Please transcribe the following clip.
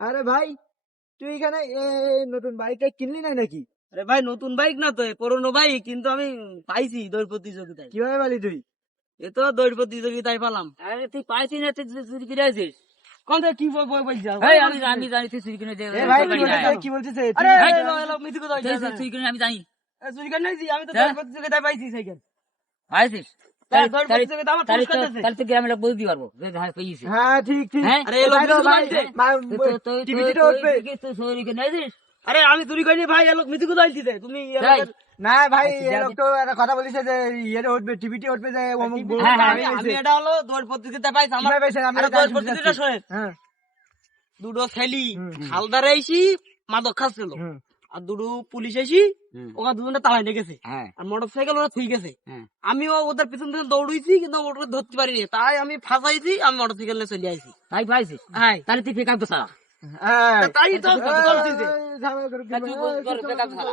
আরে ভাই তুই এখানে নতুন বাইকটা কিনলি না নাকি? আরে ভাই নতুন বাইক না তো, পুরনো বাইক, কিন্তু আমি পাইছি দৌড় প্রতিযোগিতায়। কিভাবে পালি তুই? এ তো দৌড় প্রতিযোগিতায় পালাম। আরে তুই পাইছিস না, তুই চুরি করে আছিস। কোন থেকে কি বই বলছিস? এই আমি জানি তুই চুরি করে দে। এ ভাই কি বলছিস? আরে তুই- এলো এলো মিথ্যে কথা তুই বলছিস। চুরি করে আমি জানি। চুরি করে নিয়েছি আমি তো হ্যাঁ? দৌড় প্রতিযোগিতায় পাইছি সাইকেল। পাইছিস? দৌড় প্রতিযোগিতা আমার পুরস্কার দিয়েছে। তাহলে তো গ্রামের লোক বলতে পারবো যে হ্যাঁ পেয়েছি। হ্যাঁ ঠিক হ্যাঁ? আরে এলো মিথ্যে কথা বলছে। টিভিতে উঠবে। তুই চুরি করে নিয়েছিস? আরে আমি চুরি করিনি ভাই, এলো মিথ্যে কথা বলছিস তুমি। তাই? না ভাই এ লোক তো একটা কথা বলিছে যে ইয়ে উঠবে, টিভিতে উঠবে যে অমুক বউ হ্যাঁ, হ্যাঁ, আমি এটা হলো দৌড় প্রতিযোগিতা পাইছি আমার। কিভাবে পেয়েছেন? আমরা আরে দৌড় প্রতিযোগিতা শোনেন, হ্যাঁ দুটো ছেলি হুম। হালদারে এসি মাদক খাচ্ছিল, হুম। আর দুটো পুলিশ এসি হুম। ওরা দুজনে তালাই নিয়ে গেছে, হ্যাঁ, আর মোটর সাইকেল ওরা ঠিক আছে। হ্যাঁ। আমিও ওদের পিছন পিছন দৌড়িয়েছি, কিন্তু ওটা ধরতে পারিনি, তাই আমি ফাঁসাইছি, আমি মোটর সাইকেল নিয়ে চলে আইছি। তাই পাইছিস? হ্যাঁ তাহলে তুই ফেকাম তো সারা। হ্যাঁ তাই তো বলছি যে ঝামেলা করে তুই বল, বেকার ছাড়া।